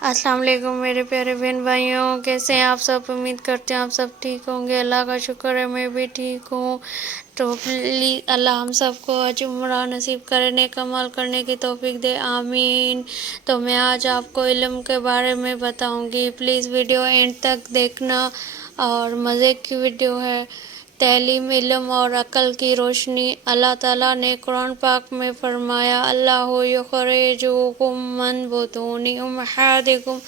السلام علیکم میرے پیارے بہن بھائیوں، کیسے ہیں آپ سب؟ امید کرتے ہیں آپ سب ٹھیک ہوں گے۔ اللہ کا شکر ہے میں بھی ٹھیک ہوں۔ تو پلیز اللہ ہم سب کو حج عمرہ نصیب کرے، نیک عمل کرنے کی توفیق دے، آمین۔ تو میں آج آپ کو علم کے بارے میں بتاؤں گی، پلیز ویڈیو اینڈ تک دیکھنا، اور مزے کی ویڈیو ہے۔ تعلیم، علم اور عقل کی روشنی۔ اللہ تعالیٰ نے قرآن پاک میں فرمایا، اللہ یخرجکم من بطون امہاتکم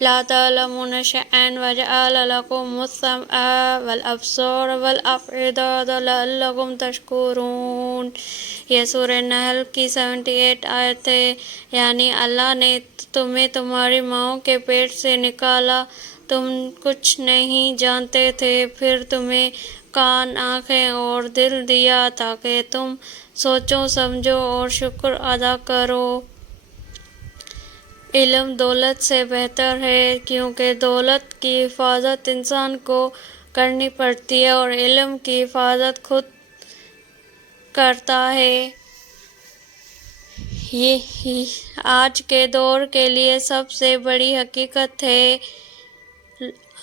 لا تعلمون شیئا وجعل لکم السمع والابصار والافئدۃ لعلکم تشکرون۔ یہ سورہ نحل کی 78 آیت ہے، یعنی اللہ نے تمہیں تمہاری ماؤں کے پیٹ سے نکالا، تم کچھ نہیں جانتے تھے، پھر تمہیں کان، آنکھیں اور دل دیا تاکہ تم سوچو، سمجھو اور شکر ادا کرو۔ علم دولت سے بہتر ہے، کیونکہ دولت کی حفاظت انسان کو کرنی پڑتی ہے اور علم کی حفاظت خود کرتا ہے۔ یہ آج کے دور کے لیے سب سے بڑی حقیقت ہے۔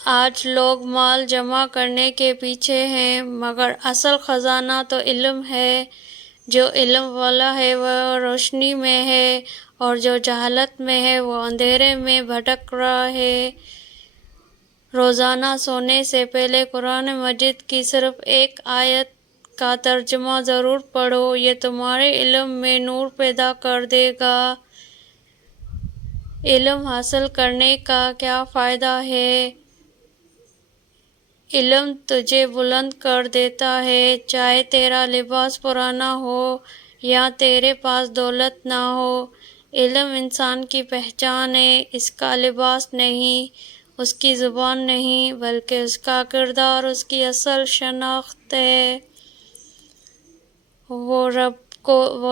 آج لوگ مال جمع کرنے کے پیچھے ہیں، مگر اصل خزانہ تو علم ہے۔ جو علم والا ہے وہ روشنی میں ہے، اور جو جہالت میں ہے وہ اندھیرے میں بھٹک رہا ہے۔ روزانہ سونے سے پہلے قرآن مجید کی صرف ایک آیت کا ترجمہ ضرور پڑھو، یہ تمہارے علم میں نور پیدا کر دے گا۔ علم حاصل کرنے کا کیا فائدہ ہے؟ علم تجھے بلند کر دیتا ہے، چاہے تیرا لباس پرانا ہو یا تیرے پاس دولت نہ ہو۔ علم انسان کی پہچان ہے، اس کا لباس نہیں، اس کی زبان نہیں، بلکہ اس کا کردار اس کی اصل شناخت ہے۔ وہ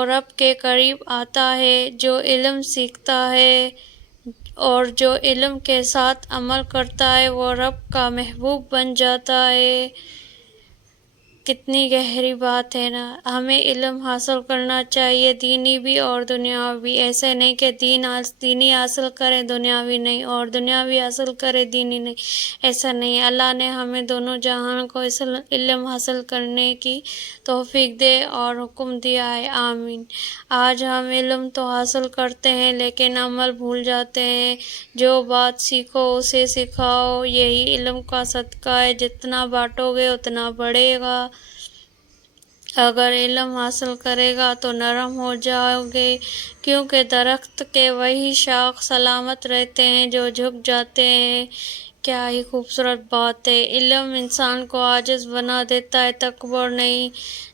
رب کے قریب آتا ہے جو علم سیکھتا ہے، اور جو علم کے ساتھ عمل کرتا ہے وہ رب کا محبوب بن جاتا ہے۔ کتنی گہری بات ہے نا۔ ہمیں علم حاصل کرنا چاہیے، دینی بھی اور دنیاوی بھی۔ ایسے نہیں کہ دینی حاصل کریں دنیاوی نہیں، اور دنیاوی حاصل کریں دینی نہیں، ایسا نہیں۔ اللہ نے ہمیں دونوں جہان کو علم حاصل کرنے کی توفیق دے اور حکم دیا ہے، آمین۔ آج ہم علم تو حاصل کرتے ہیں لیکن عمل بھول جاتے ہیں۔ جو بات سیکھو اسے سکھاؤ، یہی علم کا صدقہ ہے، جتنا بانٹو گے اتنا بڑھے گا۔ اگر علم حاصل کرے گا تو نرم ہو جاؤ گے، کیونکہ درخت کے وہی شاخ سلامت رہتے ہیں جو جھک جاتے ہیں۔ کیا ہی خوبصورت بات ہے۔ علم انسان کو عاجز بنا دیتا ہے، تکبر نہیں۔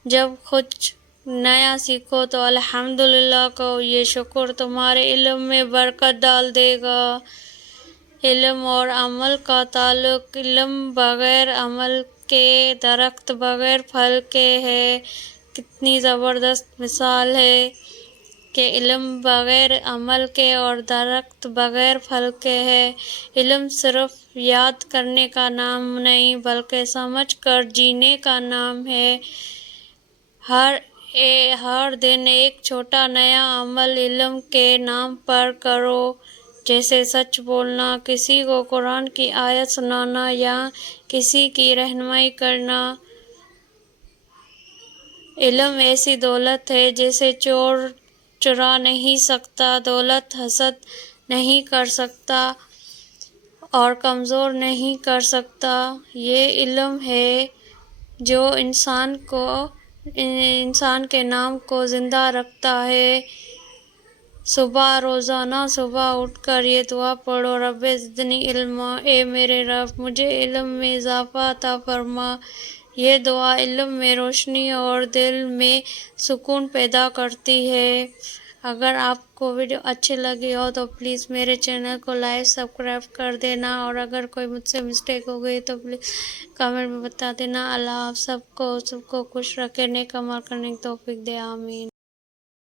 جب کچھ نیا سیکھو تو الحمدللہ کہو، یہ شکر تمہارے علم میں برکت ڈال دے گا۔ علم اور عمل کا تعلق۔ علم بغیر عمل کے درخت بغیر پھل کے ہے۔ کتنی زبردست مثال ہے کہ علم بغیر عمل کے اور درخت بغیر پھل کے ہے۔ علم صرف یاد کرنے کا نام نہیں بلکہ سمجھ کر جینے کا نام ہے۔ ہر دن ایک چھوٹا نیا عمل علم کے نام پر کرو، جیسے سچ بولنا، کسی کو قرآن کی آیت سنانا یا کسی کی رہنمائی کرنا۔ علم ایسی دولت ہے جسے چور چرا نہیں سکتا، دولت حسد نہیں کر سکتا اور کمزور نہیں کر سکتا۔ یہ علم ہے جو انسان کے نام کو زندہ رکھتا ہے۔ روزانہ صبح اٹھ کر یہ دعا پڑھو، رب زدنی علما، اے میرے رب مجھے علم میں اضافہ عطا فرما۔ یہ دعا علم میں روشنی اور دل میں سکون پیدا کرتی ہے۔ اگر آپ کو ویڈیو اچھی لگی ہو تو پلیز میرے چینل کو لائک، سبسکرائب کر دینا، اور اگر کوئی مجھ سے مسٹیک ہو گئی تو پلیز کمنٹ میں بتا دینا۔ اللہ آپ سب کو خوش رکھے، نیک عمل کرنے کی توفیق دے، آمین۔